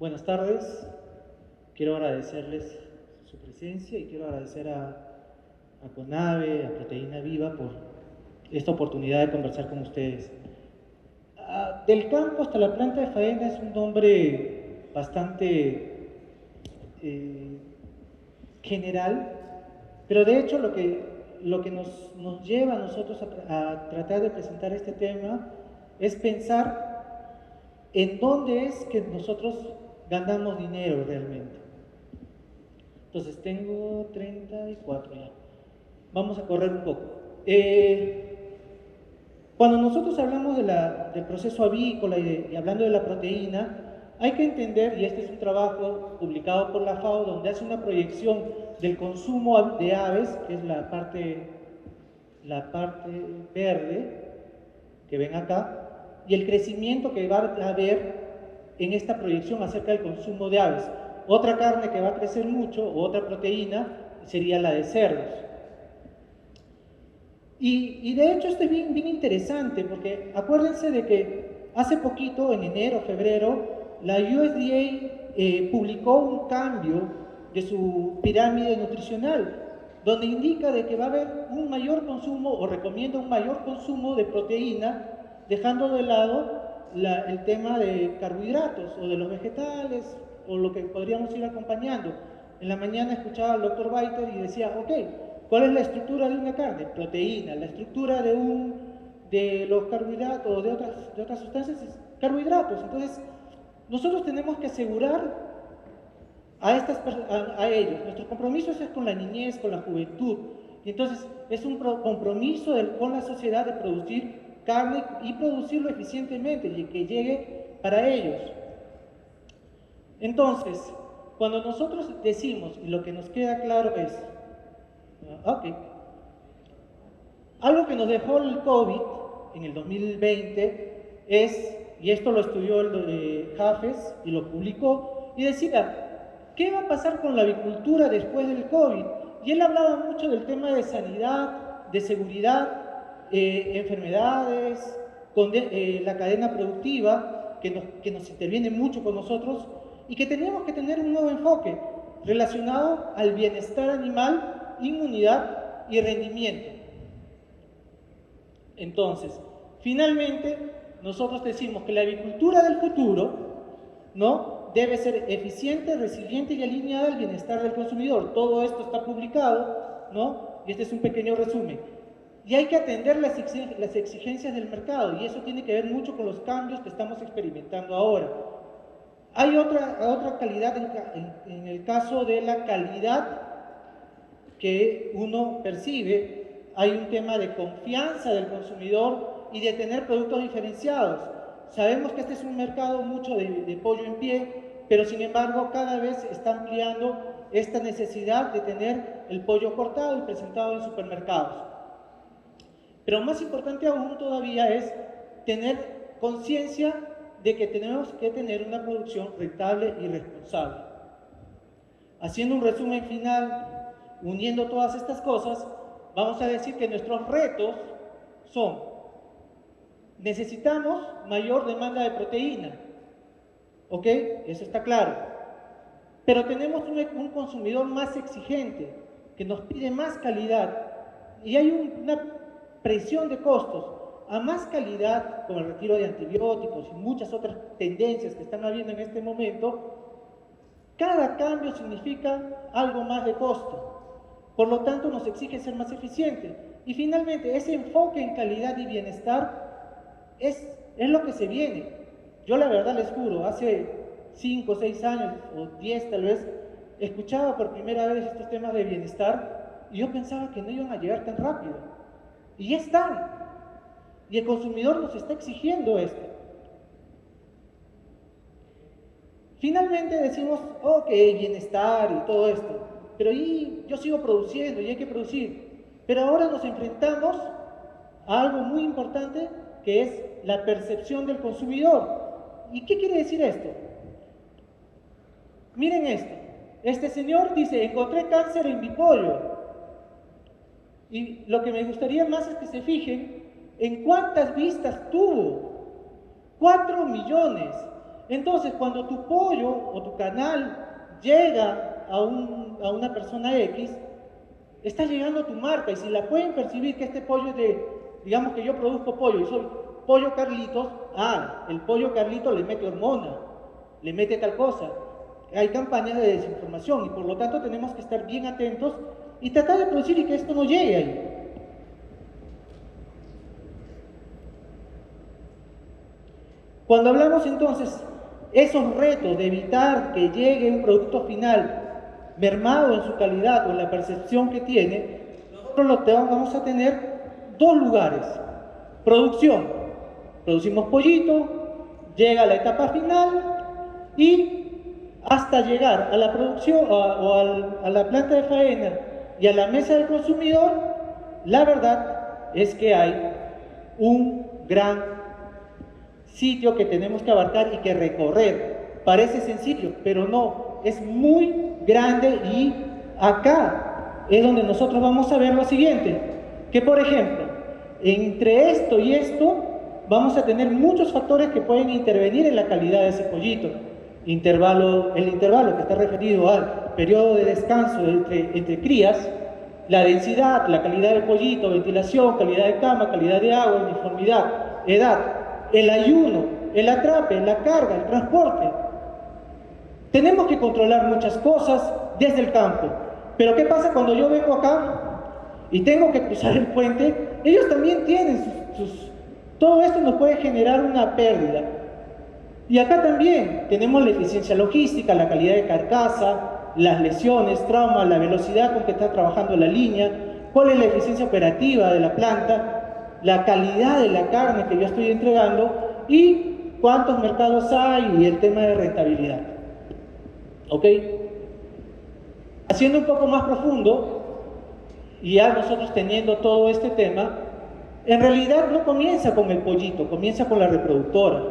Buenas tardes, quiero agradecerles su presencia y quiero agradecer a CONAVE, a Proteína Viva por esta oportunidad de conversar con ustedes. Del campo hasta la planta de faena es un nombre bastante general, pero de hecho lo que nos lleva a nosotros a tratar de presentar este tema es pensar en dónde es que nosotros ganamos dinero realmente. Entonces tengo 34 ya. Vamos a correr un poco. Cuando nosotros hablamos del proceso avícola y hablando de la proteína, hay que entender, y este es un trabajo publicado por la FAO, donde hace una proyección del consumo de aves, que es la parte verde, que ven acá, y el crecimiento que va a haber en esta proyección acerca del consumo de aves. Otra carne que va a crecer mucho, o otra proteína, sería la de cerdos. Y de hecho esto es bien interesante, porque acuérdense de que hace poquito, en enero, febrero, la USDA publicó un cambio de su pirámide nutricional, donde indica de que va a haber un mayor consumo, o recomienda un mayor consumo de proteína, dejando de lado el tema de carbohidratos, o de los vegetales, o lo que podríamos ir acompañando. En la mañana escuchaba al doctor Baiter y decía, ok, ¿cuál es la estructura de una carne? Proteína. La estructura de los carbohidratos o de otras sustancias es carbohidratos. Entonces, nosotros tenemos que asegurar a ellos. Nuestro compromiso es con la niñez, con la juventud. Y entonces, es un compromiso con la sociedad de producir carne y producirlo eficientemente y que llegue para ellos. Entonces, cuando nosotros decimos, y lo que nos queda claro es, algo que nos dejó el COVID en el 2020 es, y esto lo estudió el Jafes y lo publicó, y decía, ¿qué va a pasar con la avicultura después del COVID? Y él hablaba mucho del tema de sanidad, de seguridad, enfermedades, la cadena productiva, que nos interviene mucho con nosotros, y que teníamos que tener un nuevo enfoque relacionado al bienestar animal, inmunidad y rendimiento. Entonces, finalmente, nosotros decimos que la avicultura del futuro, ¿no?, debe ser eficiente, resiliente y alineada al bienestar del consumidor. Todo esto está publicado, ¿no? Y este es un pequeño resumen. Y hay que atender las exigencias del mercado, y eso tiene que ver mucho con los cambios que estamos experimentando ahora. Hay otra calidad en el caso de la calidad que uno percibe. Hay un tema de confianza del consumidor y de tener productos diferenciados. Sabemos que este es un mercado mucho de pollo en pie, pero sin embargo cada vez está ampliando esta necesidad de tener el pollo cortado y presentado en supermercados. Pero más importante aún todavía es tener conciencia de que tenemos que tener una producción rentable y responsable. Haciendo un resumen final, uniendo todas estas cosas, vamos a decir que nuestros retos son: necesitamos mayor demanda de proteína, ¿ok? Eso está claro. Pero tenemos un consumidor más exigente, que nos pide más calidad, y hay una presión de costos. A más calidad, con el retiro de antibióticos y muchas otras tendencias que están habiendo en este momento, cada cambio significa algo más de costo. Por lo tanto, nos exige ser más eficientes. Y finalmente, ese enfoque en calidad y bienestar es lo que se viene. Yo la verdad les juro, hace 5, 6 años o 10 tal vez, escuchaba por primera vez estos temas de bienestar y yo pensaba que no iban a llegar tan rápido. Y ya están. Y el consumidor nos está exigiendo esto. Finalmente decimos, ok, bienestar y todo esto, pero yo sigo produciendo y hay que producir. Pero ahora nos enfrentamos a algo muy importante, que es la percepción del consumidor. ¿Y qué quiere decir esto? Miren esto. Este señor dice, encontré cáncer en mi pollo. Y lo que me gustaría más es que se fijen en cuántas vistas tuvo. 4 millones. Entonces, cuando tu pollo o tu canal llega a una persona X, está llegando tu marca, y si la pueden percibir que este pollo es de, digamos que yo produzco pollo y soy pollo Carlitos, el pollo Carlitos le mete hormona, le mete tal cosa. Hay campañas de desinformación y por lo tanto tenemos que estar bien atentos y tratar de producir y que esto no llegue ahí. Cuando hablamos entonces esos retos de evitar que llegue un producto final mermado en su calidad o en la percepción que tiene, nosotros vamos a tener dos lugares. Producción. Producimos pollito, llega a la etapa final y hasta llegar a la producción a la planta de faena y a la mesa del consumidor, la verdad es que hay un gran sitio que tenemos que abarcar y que recorrer. Parece sencillo, pero no, es muy grande, y acá es donde nosotros vamos a ver lo siguiente, que por ejemplo, entre esto y esto, vamos a tener muchos factores que pueden intervenir en la calidad de ese pollito. El intervalo que está referido al periodo de descanso entre crías, la densidad, la calidad del pollito, ventilación, calidad de cama, calidad de agua, uniformidad, edad, el ayuno, el atrape, la carga, el transporte. Tenemos que controlar muchas cosas desde el campo. Pero ¿qué pasa cuando yo vengo acá y tengo que cruzar el puente? Ellos también tienen todo esto nos puede generar una pérdida. Y acá también tenemos la eficiencia logística, la calidad de carcasa, las lesiones, traumas, la velocidad con que está trabajando la línea, cuál es la eficiencia operativa de la planta, la calidad de la carne que yo estoy entregando y cuántos mercados hay y el tema de rentabilidad. ¿Ok? Haciendo un poco más profundo, y ya nosotros teniendo todo este tema, en realidad no comienza con el pollito, comienza con la reproductora.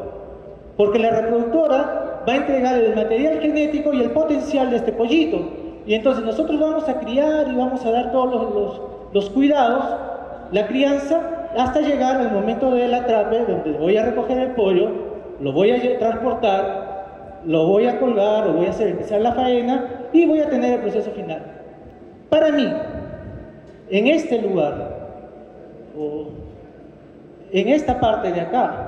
Porque la reproductora va a entregar el material genético y el potencial de este pollito. Y entonces nosotros vamos a criar y vamos a dar todos los cuidados, la crianza, hasta llegar al momento del atrape, donde voy a recoger el pollo, lo voy a transportar, lo voy a colgar, lo voy a hacer empezar la faena y voy a tener el proceso final. Para mí, en este lugar, o en esta parte de acá,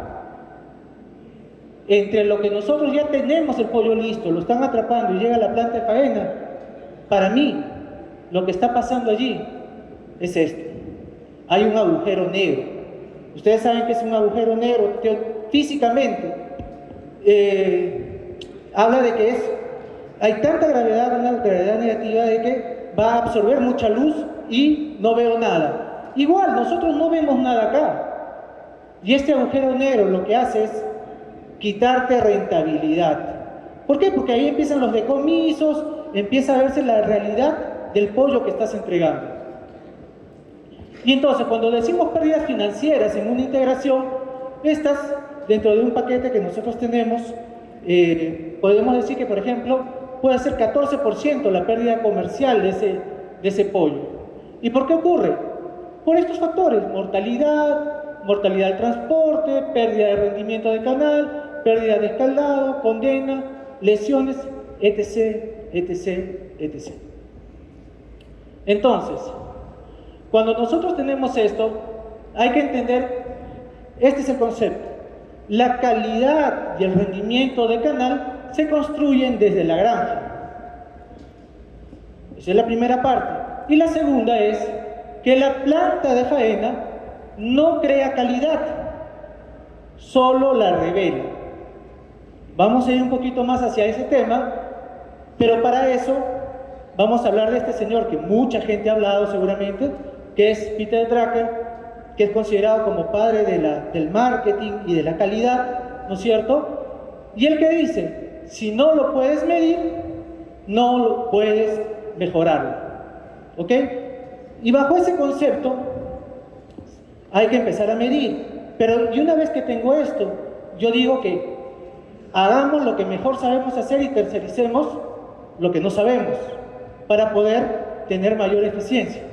entre lo que nosotros ya tenemos el pollo listo, lo están atrapando y llega a la planta de faena, para mí, lo que está pasando allí es esto. Hay un agujero negro. Ustedes saben que es un agujero negro físicamente. Habla de que hay tanta gravedad, una gravedad negativa, de que va a absorber mucha luz y no veo nada. Igual, nosotros no vemos nada acá. Y este agujero negro lo que hace es quitarte rentabilidad. ¿Por qué? Porque ahí empiezan los decomisos, empieza a verse la realidad del pollo que estás entregando. Y entonces, cuando decimos pérdidas financieras en una integración, estas, dentro de un paquete que nosotros tenemos, podemos decir que, por ejemplo, puede ser 14% la pérdida comercial de ese pollo. ¿Y por qué ocurre? Por estos factores: mortalidad del transporte, pérdida de rendimiento de canal, pérdida de escaldado, condena, lesiones, etc, etc, etc. Entonces, cuando nosotros tenemos esto, hay que entender, este es el concepto: la calidad y el rendimiento de canal se construyen desde la granja. Esa es la primera parte. Y la segunda es que la planta de faena no crea calidad, solo la revela. Vamos a ir un poquito más hacia ese tema, pero para eso vamos a hablar de este señor que mucha gente ha hablado seguramente, que es Peter Drucker, que es considerado como padre del marketing y de la calidad, ¿no es cierto? Y él que dice: si no lo puedes medir, no lo puedes mejorarlo. ¿Ok? Y bajo ese concepto hay que empezar a medir. Pero y una vez que tengo esto, yo digo que hagamos lo que mejor sabemos hacer y tercericemos lo que no sabemos para poder tener mayor eficiencia.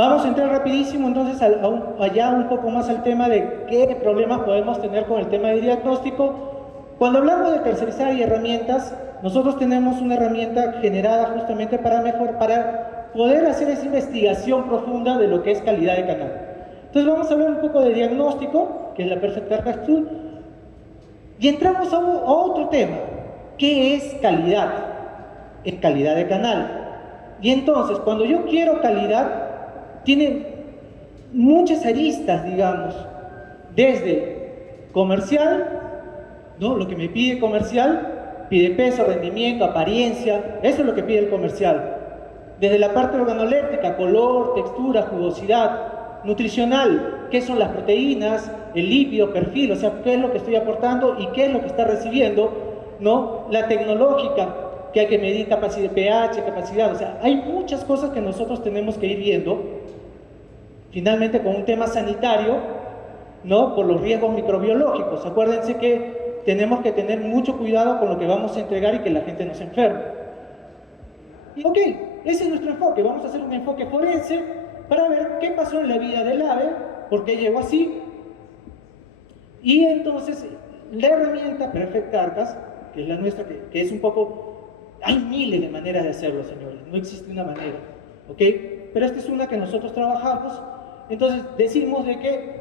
Vamos a entrar rapidísimo entonces allá un poco más al tema de qué problemas podemos tener con el tema de diagnóstico. Cuando hablamos de tercerizar y herramientas, nosotros tenemos una herramienta generada justamente para poder hacer esa investigación profunda de lo que es calidad de canal. Entonces vamos a hablar un poco de diagnóstico, que es la Perfect Carcass Tool, y entramos a otro tema, ¿qué es calidad? Es calidad de canal. Y entonces, cuando yo quiero calidad, tiene muchas aristas, digamos, desde comercial, ¿no? Lo que me pide comercial, pide peso, rendimiento, apariencia, eso es lo que pide el comercial. Desde la parte organoléptica, color, textura, jugosidad, nutricional, qué son las proteínas, el lípido, perfil, o sea, qué es lo que estoy aportando y qué es lo que está recibiendo, ¿no? La tecnológica, que hay que medir capacidad de pH, capacidad, o sea, hay muchas cosas que nosotros tenemos que ir viendo, finalmente con un tema sanitario, ¿no? Por los riesgos microbiológicos. Acuérdense que tenemos que tener mucho cuidado con lo que vamos a entregar y que la gente no se enferme. Y ok, ese es nuestro enfoque, vamos a hacer un enfoque forense para ver qué pasó en la vida del ave, por qué llegó así, y entonces la herramienta Perfect Carcass, que es la nuestra, que es un poco, hay miles de maneras de hacerlo, señores, no existe una manera, ¿ok? Pero esta es una que nosotros trabajamos. Entonces decimos de que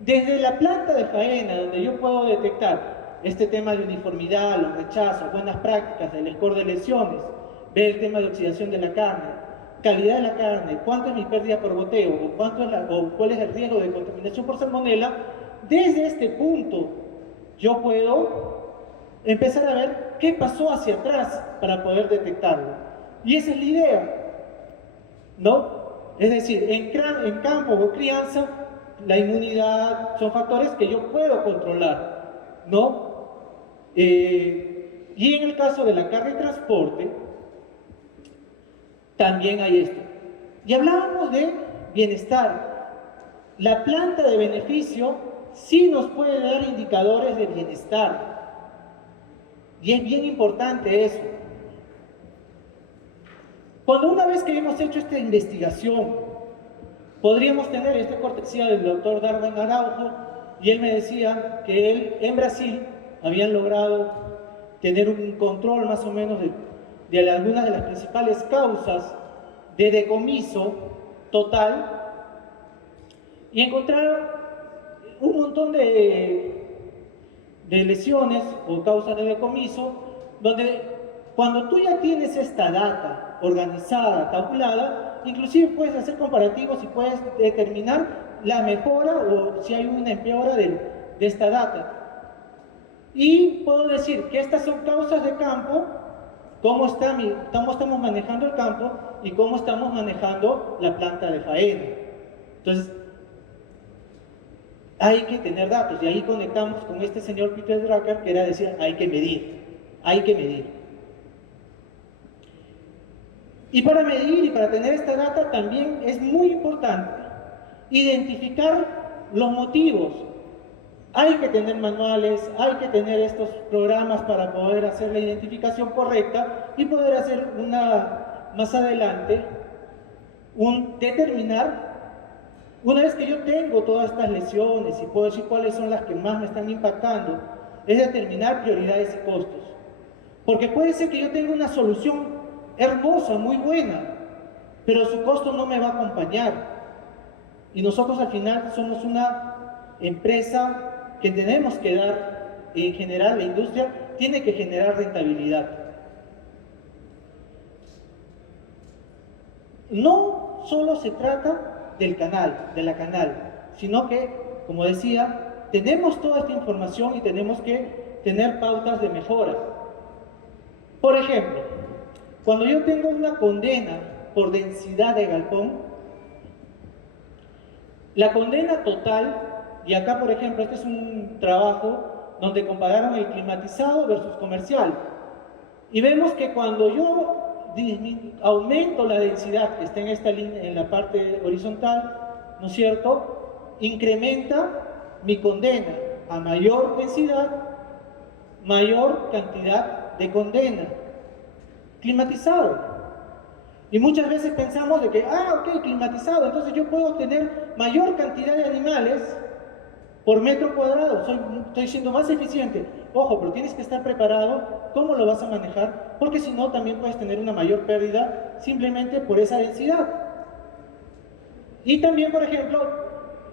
desde la planta de faena, donde yo puedo detectar este tema de uniformidad, los rechazos, buenas prácticas, el score de lesiones, ver el tema de oxidación de la carne, calidad de la carne, cuánto es mi pérdida por goteo, o cuál es el riesgo de contaminación por salmonela, desde este punto yo puedo empezar a ver qué pasó hacia atrás para poder detectarlo. Y esa es la idea, ¿no? Es decir, en campo o crianza, la inmunidad son factores que yo puedo controlar, ¿no? Y en el caso de la carga y transporte, también hay esto. Y hablábamos de bienestar. La planta de beneficio sí nos puede dar indicadores de bienestar. Y es bien importante eso. Cuando una vez que hemos hecho esta investigación, podríamos tener esta cortesía del doctor Darwin Araujo, y él me decía que él en Brasil habían logrado tener un control más o menos de algunas de las principales causas de decomiso total, y encontraron un montón de lesiones o causas de decomiso, donde cuando tú ya tienes esta data organizada, calculada, inclusive puedes hacer comparativos y puedes determinar la mejora o si hay una empeora de esta data. Y puedo decir que estas son causas de campo, cómo estamos manejando el campo y cómo estamos manejando la planta de faena. Entonces, hay que tener datos, y ahí conectamos con este señor Peter Drucker, que era decir, hay que medir, hay que medir. Y para medir y para tener esta data también es muy importante identificar los motivos. Hay que tener manuales, hay que tener estos programas para poder hacer la identificación correcta y poder hacer más adelante, determinar, una vez que yo tengo todas estas lesiones y puedo decir cuáles son las que más me están impactando, es determinar prioridades y costos. Porque puede ser que yo tenga una solución hermosa, muy buena, pero su costo no me va a acompañar. Y nosotros al final somos una empresa que tenemos que dar, en general la industria tiene que generar rentabilidad. No solo se trata del canal, de la canal, sino que, como decía, tenemos toda esta información y tenemos que tener pautas de mejora. Por ejemplo, cuando yo tengo una condena por densidad de galpón, la condena total, y acá por ejemplo este es un trabajo donde compararon el climatizado versus comercial, y vemos que cuando yo aumento la densidad que está en esta línea, en la parte horizontal, ¿no es cierto?, incrementa mi condena. A mayor densidad, mayor cantidad de condena. Climatizado. Y muchas veces pensamos de que, ok, climatizado, entonces yo puedo tener mayor cantidad de animales por metro cuadrado, estoy siendo más eficiente. Ojo, pero tienes que estar preparado cómo lo vas a manejar, porque si no también puedes tener una mayor pérdida simplemente por esa densidad. Y también, por ejemplo,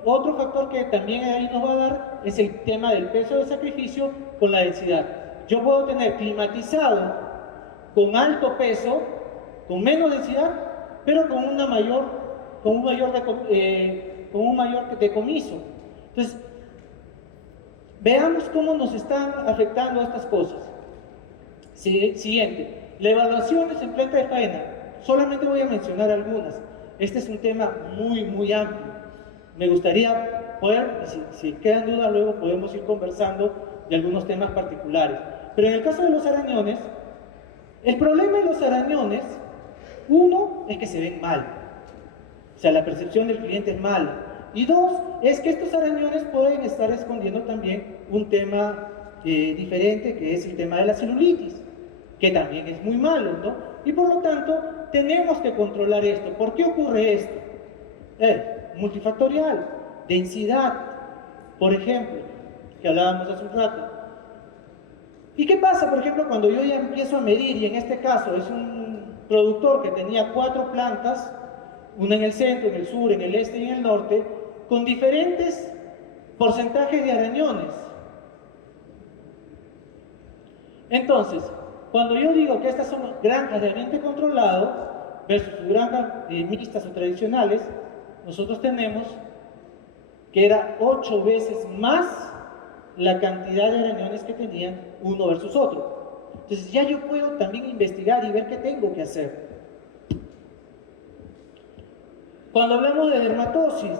otro factor que también ahí nos va a dar es el tema del peso de sacrificio con la densidad. Yo puedo tener climatizado con alto peso, con menos densidad, pero con un mayor decomiso. Entonces, veamos cómo nos están afectando estas cosas. Siguiente, la evaluación en planta de faena. Solamente voy a mencionar algunas. Este es un tema muy amplio. Me gustaría poder, si quedan dudas, luego podemos ir conversando de algunos temas particulares. Pero en el caso de los arañones, el problema de los arañones, uno, es que se ven mal. O sea, la percepción del cliente es mala. Y dos, es que estos arañones pueden estar escondiendo también un tema diferente, que es el tema de la celulitis, que también es muy malo, ¿no? Y por lo tanto, tenemos que controlar esto. ¿Por qué ocurre esto? Multifactorial, densidad, por ejemplo, que hablábamos hace un rato. ¿Y qué pasa, por ejemplo, cuando yo ya empiezo a medir, y en este caso es un productor que tenía 4 plantas, una en el centro, en el sur, en el este y en el norte, con diferentes porcentajes de arañones? Entonces, cuando yo digo que estas son granjas de ambiente controlado versus granjas mixtas o tradicionales, nosotros tenemos que era 8 veces más la cantidad de arañones que tenían uno versus otro. Entonces ya yo puedo también investigar y ver qué tengo que hacer. Cuando hablamos de dermatosis,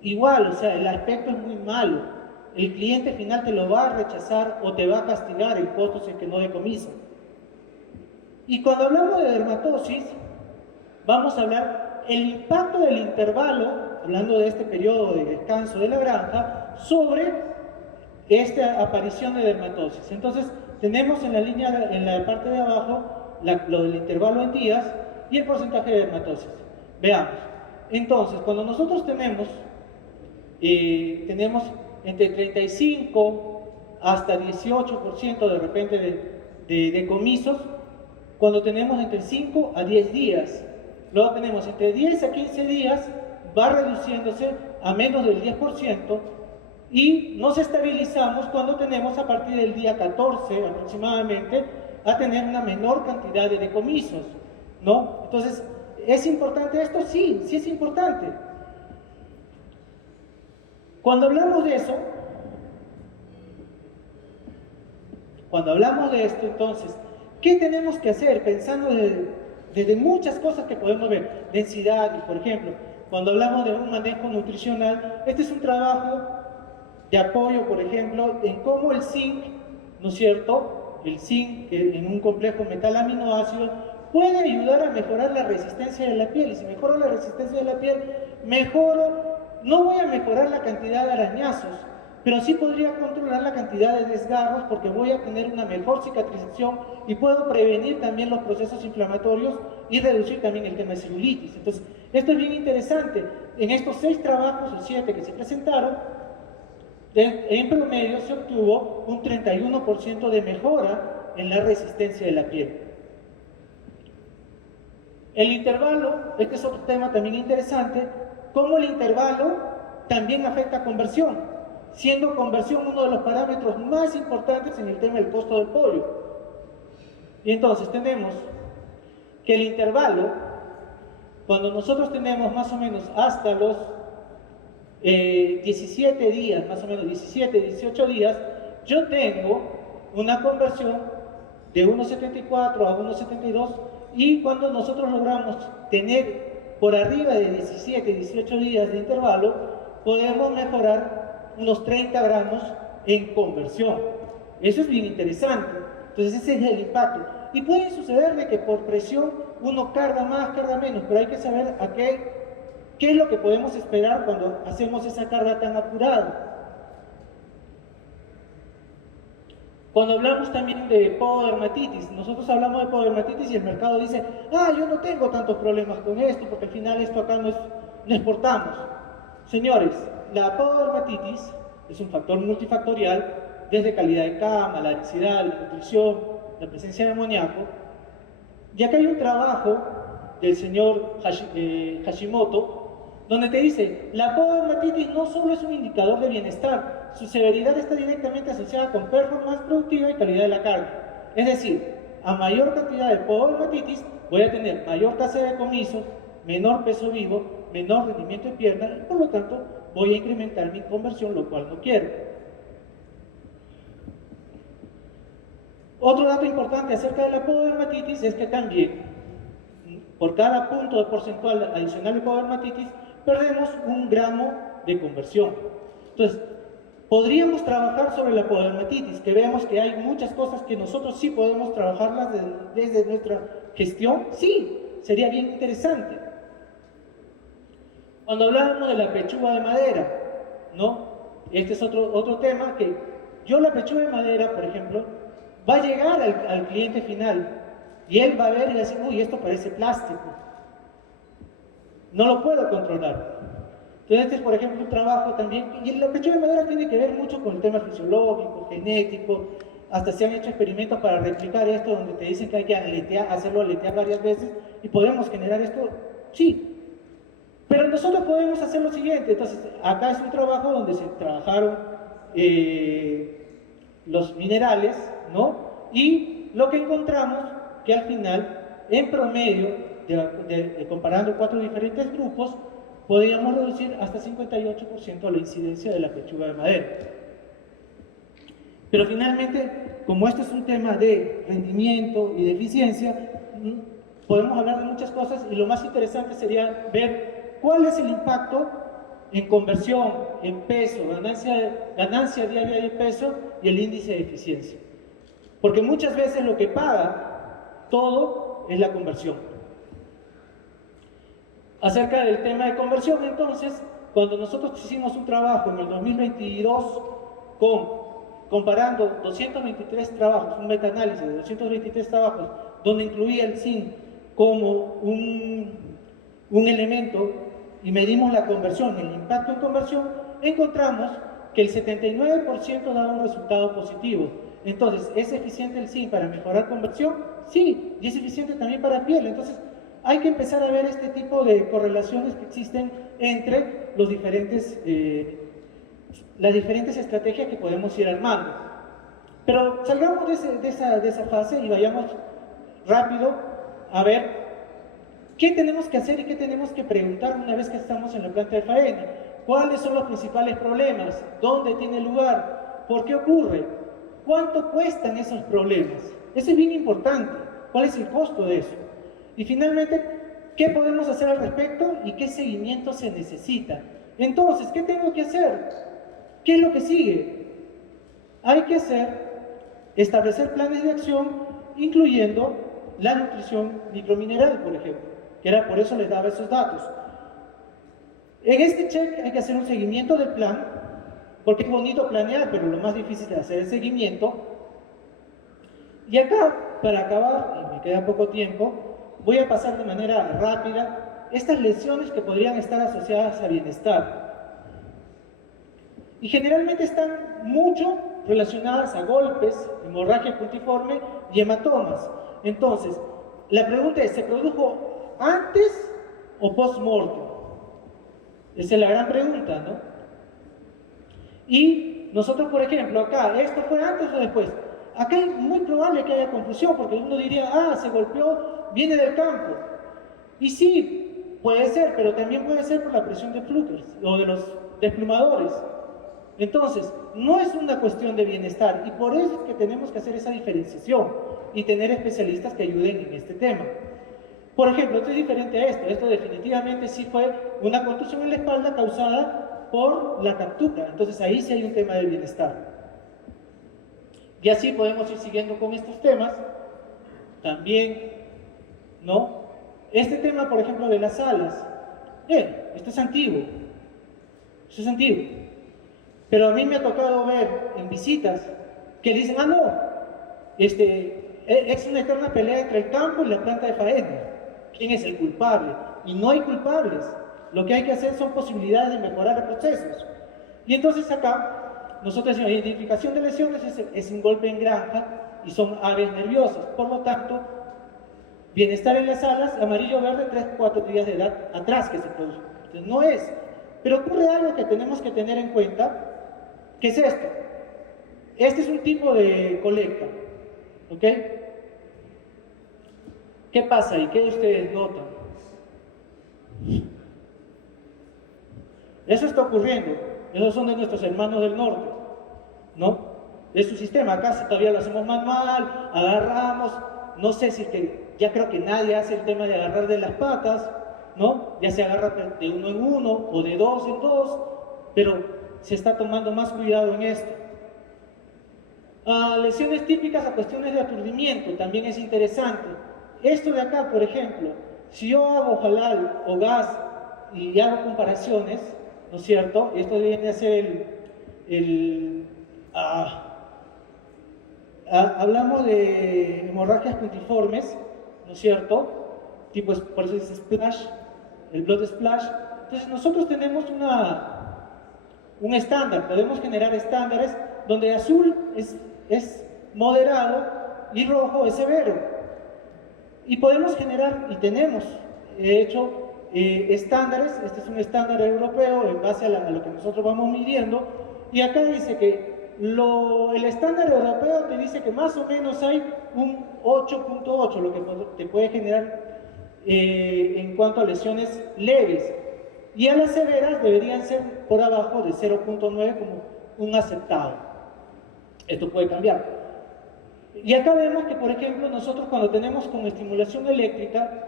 igual, o sea, el aspecto es muy malo. El cliente final te lo va a rechazar o te va a castigar el costo si es que no decomisa. Y cuando hablamos de dermatosis, vamos a hablar el impacto del intervalo, hablando de este periodo de descanso de la granja, sobre esta aparición de dermatosis. Entonces, tenemos en la línea, en la parte de abajo, lo del intervalo en días y el porcentaje de dermatosis. Veamos. Entonces, cuando nosotros tenemos entre 35 hasta 18% de repente de decomisos, cuando tenemos entre 5 a 10 días. Luego tenemos entre 10 a 15 días, va reduciéndose a menos del 10%, y nos estabilizamos cuando tenemos a partir del día 14 aproximadamente a tener una menor cantidad de decomisos, ¿no? Entonces, ¿es importante esto? Sí, sí es importante. Cuando hablamos de eso, entonces, ¿qué tenemos que hacer? Pensando desde muchas cosas que podemos ver. Densidad, por ejemplo, cuando hablamos de un manejo nutricional, este es un trabajo de apoyo, por ejemplo, en cómo el zinc, ¿no es cierto? El zinc en un complejo metal aminoácido puede ayudar a mejorar la resistencia de la piel. Y si mejoro la resistencia de la piel, no voy a mejorar la cantidad de arañazos, pero sí podría controlar la cantidad de desgarros, porque voy a tener una mejor cicatrización y puedo prevenir también los procesos inflamatorios y reducir también el tema de celulitis. Entonces, esto es bien interesante. En estos 6 trabajos o 7 que se presentaron, en promedio se obtuvo un 31% de mejora en la resistencia de la piel. El intervalo, este es otro tema también interesante, cómo el intervalo también afecta a conversión, siendo conversión uno de los parámetros más importantes en el tema del costo del pollo. Y entonces tenemos que el intervalo, cuando nosotros tenemos más o menos hasta los 17 días, más o menos 17, 18 días, yo tengo una conversión de 1,74 a 1,72, y cuando nosotros logramos tener por arriba de 17, 18 días de intervalo, podemos mejorar unos 30 gramos en conversión. Eso es bien interesante. Entonces ese es el impacto. Y puede suceder de que por presión uno carga más, carga menos, pero hay que saber qué es lo que podemos esperar cuando hacemos esa carga tan apurada. Cuando hablamos también de pododermatitis, nosotros hablamos de pododermatitis y el mercado dice, ah, yo no tengo tantos problemas con esto, porque al final esto acá no exportamos. Señores, la pododermatitis es un factor multifactorial, desde calidad de cama, la densidad, la nutrición, la presencia de amoníaco. Y acá hay un trabajo del señor Hashimoto, donde te dice, la pododermatitis no solo es un indicador de bienestar, su severidad está directamente asociada con performance productiva y calidad de la carne. Es decir, a mayor cantidad de pododermatitis voy a tener mayor tasa de decomiso, menor peso vivo, menor rendimiento de pierna y por lo tanto voy a incrementar mi conversión, lo cual no quiero. Otro dato importante acerca de la pododermatitis es que también por cada punto de porcentual adicional de pododermatitis perdemos 1 gramo de conversión. Entonces, podríamos trabajar sobre la pododermatitis, que veamos que hay muchas cosas que nosotros sí podemos trabajarlas desde nuestra gestión. Sí, sería bien interesante. Cuando hablábamos de la pechuga de madera, ¿no? Este es otro tema que yo la pechuga de madera, por ejemplo, va a llegar al cliente final y él va a ver y va a decir, uy, esto parece plástico. No lo puedo controlar. Entonces este es, por ejemplo, un trabajo también, y la pechuga de madera tiene que ver mucho con el tema fisiológico, genético, hasta se han hecho experimentos para replicar esto, donde te dicen que hay que hacerlo aletear varias veces, y podemos generar esto, sí. Pero nosotros podemos hacer lo siguiente, entonces, acá es un trabajo donde se trabajaron los minerales, ¿no? Y lo que encontramos, que al final, en promedio, comparando 4 diferentes grupos, podríamos reducir hasta 58% la incidencia de la pechuga de madera. Pero finalmente, como esto es un tema de rendimiento y de eficiencia, podemos hablar de muchas cosas y lo más interesante sería ver cuál es el impacto en conversión, en peso, ganancia diaria de peso y el índice de eficiencia. Porque muchas veces lo que paga todo es la conversión. Acerca del tema de conversión, entonces, cuando nosotros hicimos un trabajo en el 2022 comparando 223 trabajos, un metaanálisis de 223 trabajos, donde incluía el zinc como un elemento y medimos la conversión, el impacto en conversión, encontramos que el 79% daba un resultado positivo. Entonces, ¿es eficiente el zinc para mejorar conversión? Sí, y es eficiente también para piel. Entonces, hay que empezar a ver este tipo de correlaciones que existen entre las diferentes estrategias que podemos ir armando. Pero salgamos de esa fase y vayamos rápido a ver qué tenemos que hacer y qué tenemos que preguntar una vez que estamos en la planta de faena. ¿Cuáles son los principales problemas? ¿Dónde tiene lugar? ¿Por qué ocurre? ¿Cuánto cuestan esos problemas? Eso es bien importante. ¿Cuál es el costo de eso? Y finalmente, ¿qué podemos hacer al respecto y qué seguimiento se necesita? Entonces, ¿qué tengo que hacer? ¿Qué es lo que sigue? Hay que establecer planes de acción, incluyendo la nutrición micromineral, por ejemplo, que era por eso les daba esos datos. En este check hay que hacer un seguimiento del plan, porque es bonito planear, pero lo más difícil es hacer el seguimiento. Y acá, para acabar, y me queda poco tiempo, voy a pasar de manera rápida estas lesiones que podrían estar asociadas a bienestar. Y generalmente están mucho relacionadas a golpes, hemorragia puntiforme y hematomas. Entonces, la pregunta es, ¿se produjo antes o post-mortem? Esa es la gran pregunta, ¿no? Y nosotros, por ejemplo, acá, ¿esto fue antes o después? Acá es muy probable que haya confusión, porque uno diría, ah, se golpeó, viene del campo. Y sí, puede ser, pero también puede ser por la presión de Fluckers o de los desplumadores. Entonces, no es una cuestión de bienestar, y por eso es que tenemos que hacer esa diferenciación y tener especialistas que ayuden en este tema. Por ejemplo, esto es diferente a esto definitivamente sí fue una contusión en la espalda causada por la captura, entonces ahí sí hay un tema de bienestar. Y así podemos ir siguiendo con estos temas, también, ¿no? Este tema, por ejemplo, de las alas, esto es antiguo, pero a mí me ha tocado ver en visitas que dicen, ah, no, es una eterna pelea entre el campo y la planta de faena. ¿Quién es el culpable? Y no hay culpables. Lo que hay que hacer son posibilidades de mejorar los procesos. Y entonces acá, nosotros decimos, identificación de lesiones es un golpe en granja y son aves nerviosas. Por lo tanto, bienestar en las alas, amarillo-verde, 3-4 días de edad atrás que se produjo. Entonces, no es. Pero ocurre algo que tenemos que tener en cuenta, que es esto. Este es un tipo de colecta, ¿ok? ¿Qué pasa ahí? ¿Qué ustedes notan? Eso está ocurriendo. Esos son de nuestros hermanos del norte, ¿no? Es su sistema. Acá todavía lo hacemos manual, agarramos. No sé si es que ya creo que nadie hace el tema de agarrar de las patas, ¿no? Ya se agarra de uno en uno o de dos en dos, pero se está tomando más cuidado en esto. Lesiones típicas a cuestiones de aturdimiento, también es interesante. Esto de acá, por ejemplo, si yo hago halal o gas y hago comparaciones, ¿no es cierto? Esto viene a ser hablamos de hemorragias puntiformes, ¿no es cierto? Tipo, por eso es splash, el blood splash. Entonces nosotros tenemos un estándar, podemos generar estándares donde azul es moderado y rojo es severo. Y podemos generar, y tenemos hecho estándares. Este es un estándar europeo en base a lo que nosotros vamos midiendo, y acá dice que el estándar europeo te dice que más o menos hay un 8.8, lo que te puede generar en cuanto a lesiones leves, y a las severas deberían ser por abajo de 0.9 como un aceptado. Esto puede cambiar. Y acá vemos que, por ejemplo, nosotros cuando tenemos con estimulación eléctrica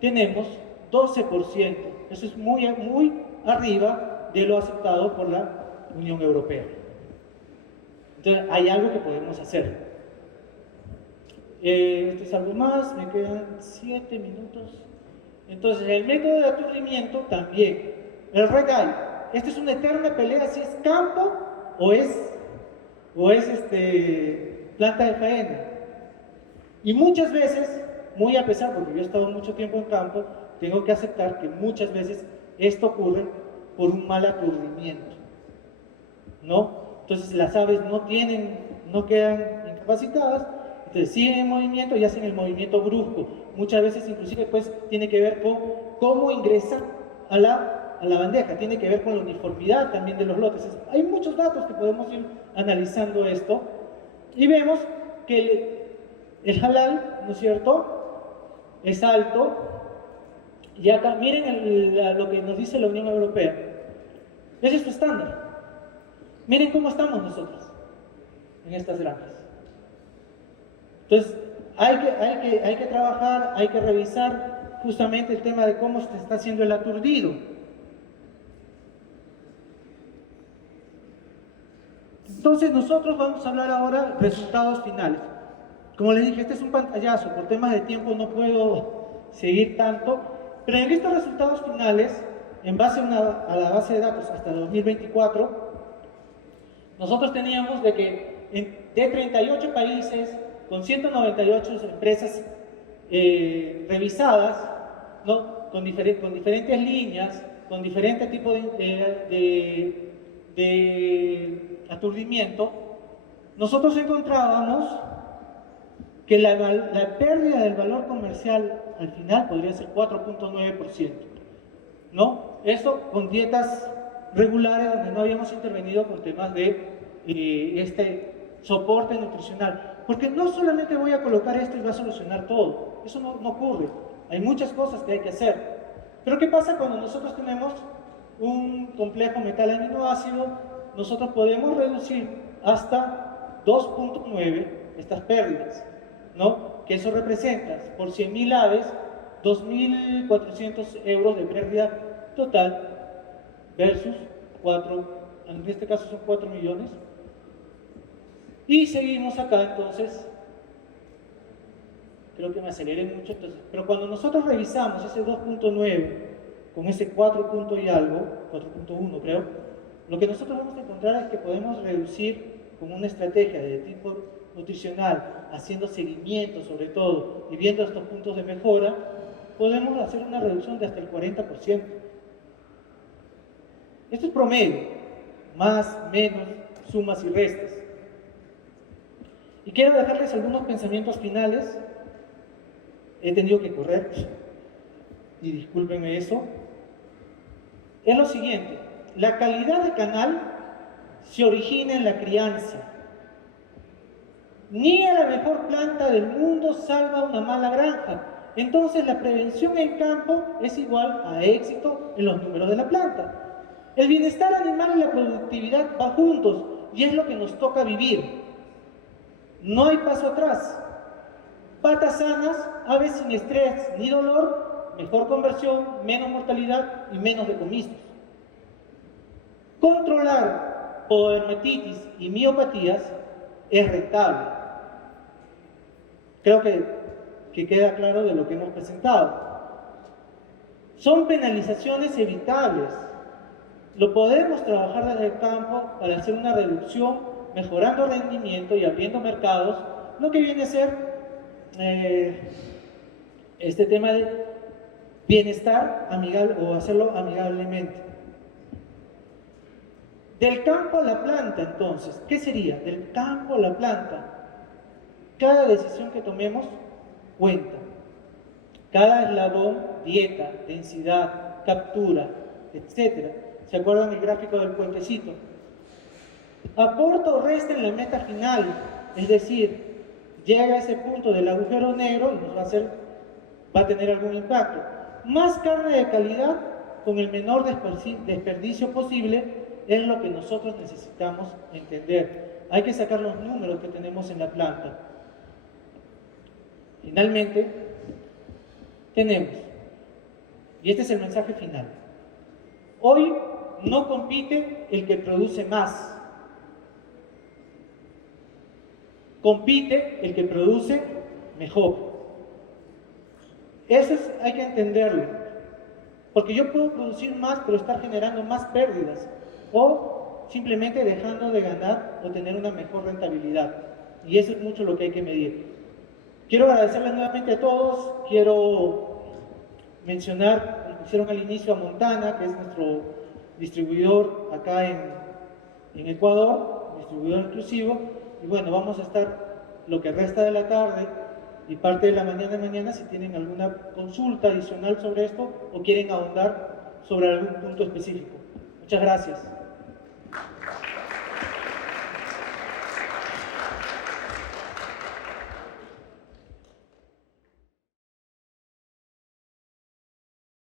tenemos 12%. Eso es muy, muy arriba de lo aceptado por la Unión Europea. Entonces, hay algo que podemos hacer. Esto es algo más, me quedan 7 minutos. Entonces, el método de aturdimiento también. El red eye. Esta es una eterna pelea si es campo o es planta de faena. Y muchas veces, muy a pesar, porque yo he estado mucho tiempo en campo, tengo que aceptar que muchas veces esto ocurre por un mal aturdimiento, ¿no? Entonces las aves no quedan incapacitadas, entonces siguen en movimiento y hacen el movimiento brusco. Muchas veces inclusive pues tiene que ver con cómo ingresan a la bandeja, tiene que ver con la uniformidad también de los lotes. Hay muchos datos que podemos ir analizando esto, y vemos que el halal, ¿no es cierto?, es alto. Y acá miren lo que nos dice la Unión Europea. Ese es su estándar. Miren cómo estamos nosotros en estas granjas. Entonces hay que trabajar, hay que revisar justamente el tema de cómo se está haciendo el aturdido. Entonces nosotros vamos a hablar ahora de resultados finales. Como les dije, este es un pantallazo, por temas de tiempo no puedo seguir tanto, pero en estos resultados finales, en base a la base de datos hasta 2024, nosotros teníamos de que de 38 países, con 198 empresas revisadas, ¿no?, con diferentes líneas, con diferentes tipos de aturdimiento, nosotros encontrábamos que la pérdida del valor comercial al final podría ser 4.9%, ¿no? Eso con dietas regulares donde no habíamos intervenido con temas de este soporte nutricional. Porque no solamente voy a colocar esto y va a solucionar todo. Eso no ocurre. Hay muchas cosas que hay que hacer. Pero ¿qué pasa cuando nosotros tenemos un complejo metal aminoácido? Nosotros podemos reducir hasta 2.9 estas pérdidas, ¿no? Que eso representa por 100.000 aves 2.400 euros de pérdida total versus 4, en este caso son 4 millones. Y seguimos acá, entonces, creo que me aceleré mucho, entonces, pero cuando nosotros revisamos ese 2.9 con ese 4 punto y algo, 4.1 creo, lo que nosotros vamos a encontrar es que podemos reducir con una estrategia de tipo nutricional, haciendo seguimiento sobre todo y viendo estos puntos de mejora, podemos hacer una reducción de hasta el 40%. Esto es promedio, más, menos, sumas y restas. Y quiero dejarles algunos pensamientos finales. He tenido que correr, y discúlpenme eso. Es lo siguiente: la calidad de canal se origina en la crianza. Ni a la mejor planta del mundo salva una mala granja. Entonces la prevención en campo es igual a éxito en los números de la planta. El bienestar animal y la productividad van juntos y es lo que nos toca vivir. No hay paso atrás. Patas sanas, aves sin estrés ni dolor, mejor conversión, menos mortalidad y menos decomisos. Controlar pododermatitis y miopatías es rentable. Creo que queda claro de lo que hemos presentado. Son penalizaciones evitables. Lo podemos trabajar desde el campo para hacer una reducción, mejorando rendimiento y abriendo mercados, lo que viene a ser este tema de bienestar amigable o hacerlo amigablemente. Del campo a la planta, entonces, ¿qué sería? Del campo a la planta. Cada decisión que tomemos cuenta. Cada eslabón, dieta, densidad, captura, etc. ¿Se acuerdan del gráfico del puentecito? Aporta o resta en la meta final, es decir, llega a ese punto del agujero negro y nos va a tener algún impacto. Más carne de calidad con el menor desperdicio posible es lo que nosotros necesitamos entender. Hay que sacar los números que tenemos en la planta. Finalmente, tenemos, y este es el mensaje final: hoy no compite el que produce más, compite el que produce mejor. Eso hay que entenderlo, porque yo puedo producir más pero estar generando más pérdidas, o simplemente dejando de ganar o tener una mejor rentabilidad, y eso es mucho lo que hay que medir. Quiero agradecerles nuevamente a todos. Quiero mencionar, como hicieron al inicio, a Montana, que es nuestro distribuidor acá en Ecuador, distribuidor inclusivo. Y bueno, vamos a estar lo que resta de la tarde y parte de la mañana si tienen alguna consulta adicional sobre esto o quieren ahondar sobre algún punto específico. Muchas gracias.